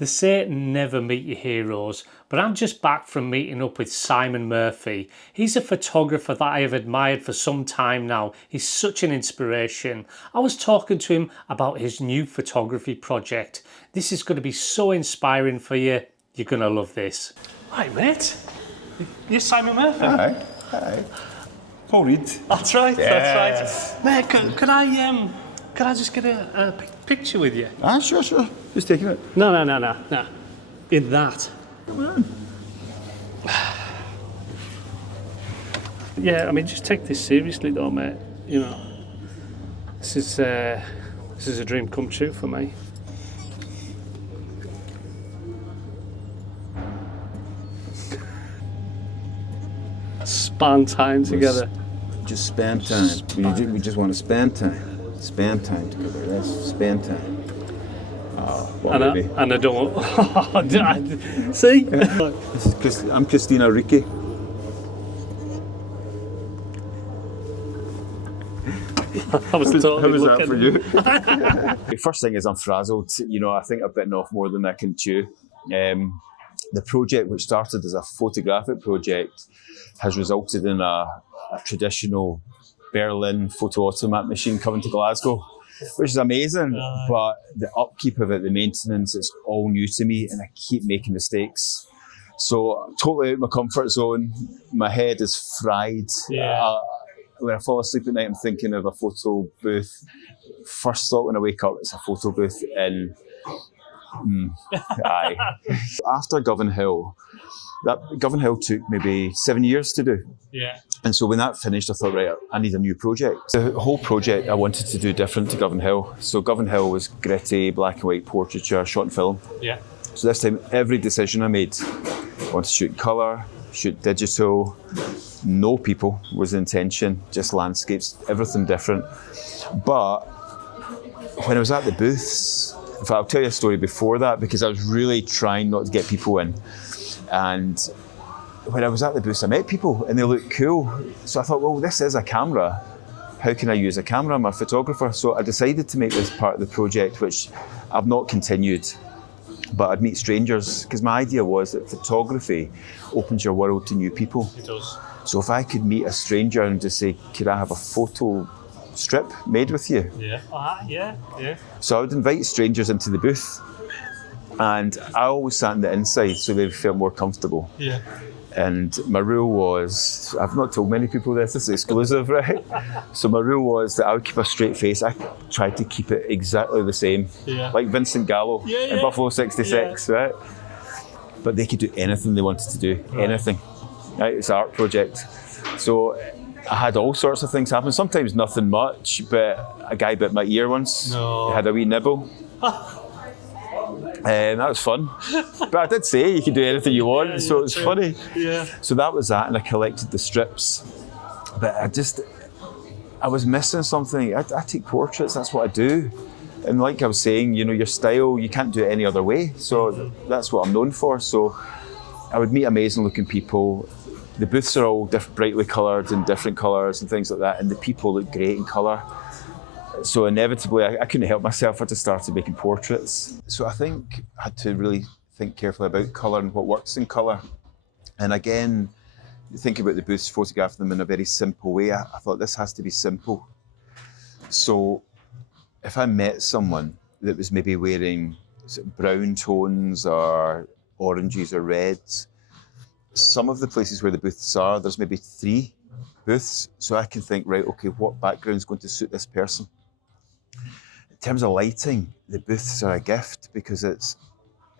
They say never meet your heroes, but I'm just back from meeting up with Simon Murphy. He's a photographer that I have admired for some time now. He's such an inspiration. I was talking to him about his new photography project. This is going to be so inspiring for you. You're going to love this. Hi mate, you're Simon Murphy. Hi, hi. Paul Reed. That's right, Yes. that's right. Mate, could I just get a picture with you? Ah, sure. Just taking it. No. In that. Yeah, I mean, just take this seriously though, mate. You know, this is a dream come true for me. Spend time together. Just spend time. We just want to spend time. Spend time together. Let's spend time. And I don't. See? This is I'm Christina Ricci. I was totally How was looking. that for you? The first thing is I'm frazzled. You know, I think I've bitten off more than I can chew. The project, which started as a photographic project, has resulted in a traditional Berlin Photoautomat machine coming to Glasgow, which is amazing. But the upkeep of it, the maintenance, it's all new to me, and I keep making mistakes. So totally out of my comfort zone. My head is fried. Yeah. When I fall asleep at night, I'm thinking of a photo booth. First thought when I wake up, it's a photo booth in. Aye. After Govan Hill, Govan Hill took maybe 7 years to do. Yeah. And so when that finished, I thought, right, I need a new project. The whole project I wanted to do different to Govan Hill. So Govan Hill was gritty, black and white portraiture, shot in film. Yeah. So this time, every decision I made, I wanted to shoot colour, shoot digital, no people was the intention, just landscapes, everything different. But when I was at the booths, in fact, I'll tell you a story before that, because I was really trying not to get people in. And when I was at the booths, I met people and they looked cool. So I thought, well, this is a camera. How can I use a camera? I'm a photographer. So I decided to make this part of the project, which I've not continued. But I'd meet strangers, because my idea was that photography opens your world to new people. It does. So if I could meet a stranger and just say, could I have a photo strip made with you? Yeah. Yeah. So I would invite strangers into the booth, and I always sat on the inside so they felt more comfortable. Yeah. And my rule was, I've not told many people this is exclusive, right? So my rule was that I would keep a straight face. I tried to keep it exactly the same, Yeah. like Vincent Gallo in Buffalo 66, right? But they could do anything they wanted to do, anything. Right? It's an art project. So I had all sorts of things happen, sometimes nothing much, but a guy bit my ear once. No. He had a wee nibble. That was fun. But I did say you can do anything you want, so it's funny. Yeah. So that was that, and I collected the strips. But I was missing something. I take portraits, that's what I do. And like I was saying, you know, your style, you can't do it any other way. So that's what I'm known for. So I would meet amazing looking people. The booths are all brightly coloured in different colours and things like that, and the people look great in colour. So inevitably, I couldn't help myself. I just started making portraits. So I think I had to really think carefully about colour and what works in colour. And again, think about the booths, photograph them in a very simple way. I thought this has to be simple. So if I met someone that was maybe wearing brown tones or oranges or reds, some of the places where the booths are, there's maybe 3 booths. So I can think, right, okay, what background is going to suit this person? In terms of lighting, the booths are a gift because it's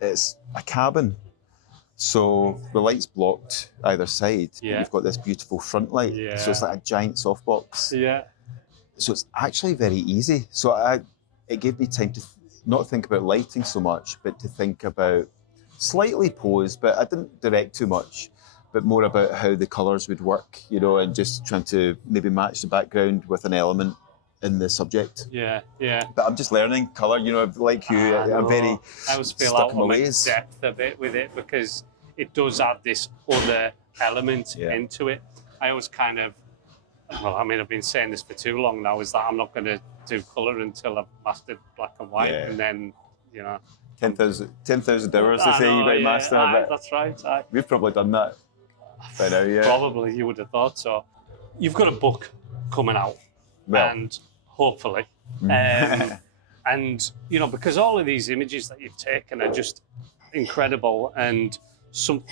a cabin. So the light's blocked either side. Yeah. You've got this beautiful front light. Yeah. So it's like a giant softbox. Yeah. So it's actually very easy. So it gave me time to not think about lighting so much, but to think about slightly pose, but I didn't direct too much, but more about how the colours would work, you know, and just trying to maybe match the background with an element in the subject. Yeah. But I'm just learning colour, you know, like you, I'm very I always feel stuck out in my of ways. the depth of it with it because it does add this other element into it. I always kind of, well, I mean, I've been saying this for too long now, is that I'm not going to do colour until I've mastered black and white, and then, you know, 10,000 hours, they I say, know, you might yeah, master. aye, But that's right. Aye. we've probably done that by now, yeah. Probably, you would have thought so. You've got a book coming out, Well. and hopefully, and because all of these images that you've taken are just incredible, and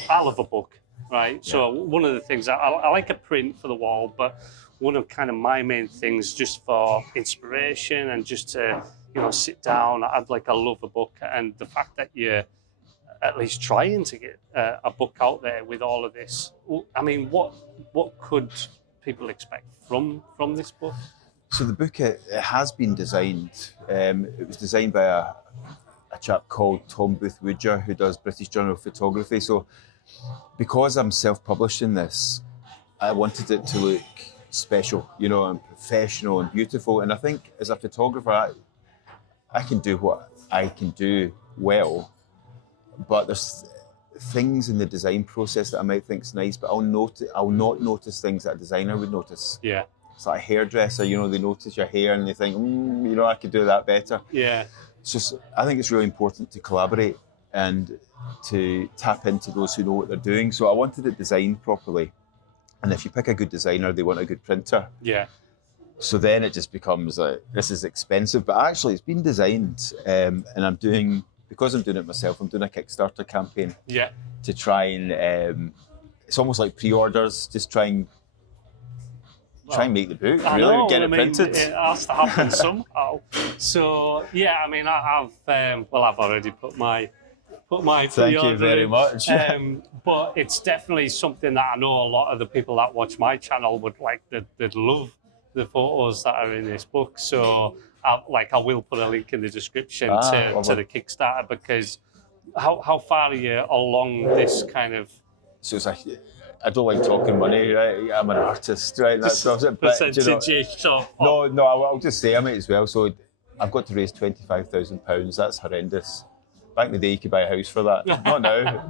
I love a book, right? So one of the things I like a print for the wall, but one of kind of my main things just for inspiration and just to sit down. I love a book, and the fact that you're at least trying to get a book out there with all of this. I mean, what could people expect from this book? So the book, it has been designed. It was designed by a chap called Tom Booth-Woodger, who does British Journal of Photography. So because I'm self-publishing this, I wanted it to look special, and professional and beautiful. And I think as a photographer, I can do what I can do well, but there's things in the design process that I might think is nice, but I'll not notice things that a designer would notice. Yeah. It's like a hairdresser, they notice your hair and they think, I could do that better. Yeah. So I think it's really important to collaborate and to tap into those who know what they're doing. So I wanted it designed properly. And if you pick a good designer, they want a good printer. Yeah. So then it just becomes like, this is expensive, but actually it's been designed, and because I'm doing it myself, I'm doing a Kickstarter campaign. Yeah. To try and, it's almost like pre-orders, just try and make the book, get it printed. It has to happen somehow. So yeah, I mean, I've already put my Thank you very much. But it's definitely something that I know a lot of the people that watch my channel would like. They'd love the photos that are in this book. So I will put a link in the description to the Kickstarter, because how far are you along this kind of? So it's I don't like talking money, right? I'm an artist, right? That's it. Percentage No, I'll just say I might as well. So I've got to raise £25,000. That's horrendous. Back in the day, you could buy a house for that. Not now.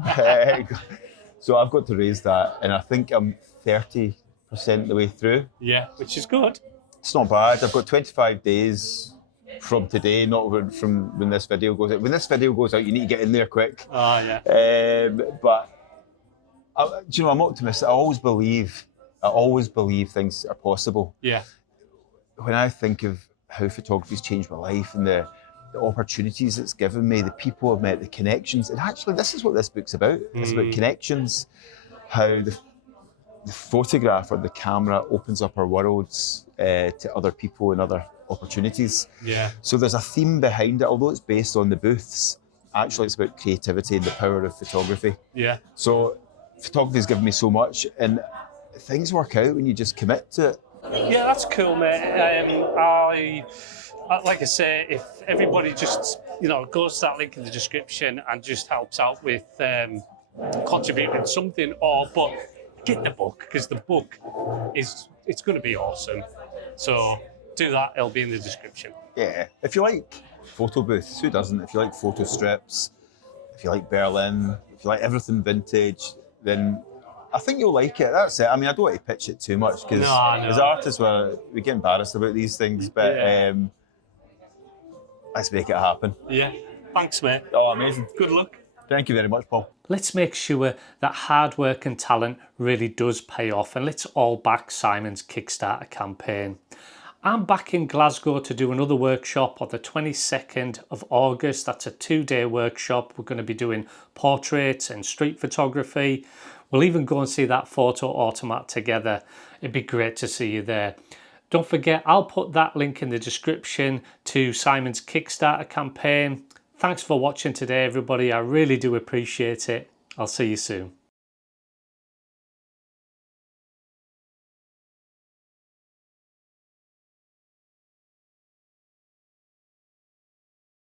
So I've got to raise that, and I think I'm 30% the way through. Yeah, which is good. It's not bad. I've got 25 days from today, not from when this video goes out. When this video goes out, you need to get in there quick. Yeah. But I'm optimistic. I always believe things are possible. Yeah. When I think of how photography's changed my life and the opportunities it's given me, the people I've met, the connections, and actually this is what this book's about. It's about connections, how the photograph or the camera opens up our worlds to other people and other opportunities. Yeah. So there's a theme behind it, although it's based on the booths. Actually, it's about creativity and the power of photography. Yeah. So photography's given me so much, and things work out when you just commit to it. Yeah, that's cool, mate. Like I say, if everybody just goes to that link in the description and just helps out with contributing something, but get the book, because the book it's going to be awesome. So do that. It'll be in the description. Yeah. If you like photo booths, who doesn't? If you like photo strips, if you like Berlin, if you like everything vintage, then I think you'll like it. That's it. I mean, I don't want to pitch it too much, because as artists we get embarrassed about these things, but let's make it happen. Yeah. Thanks, mate. Oh, amazing. Good luck. Thank you very much, Paul. Let's make sure that hard work and talent really does pay off, and let's all back Simon's Kickstarter campaign. I'm back in Glasgow to do another workshop on the 22nd of August. That's a 2-day workshop. We're going to be doing portraits and street photography. We'll even go and see that Photoautomat together. It'd be great to see you there. Don't forget, I'll put that link in the description to Simon's Kickstarter campaign. Thanks for watching today, everybody. I really do appreciate it. I'll see you soon.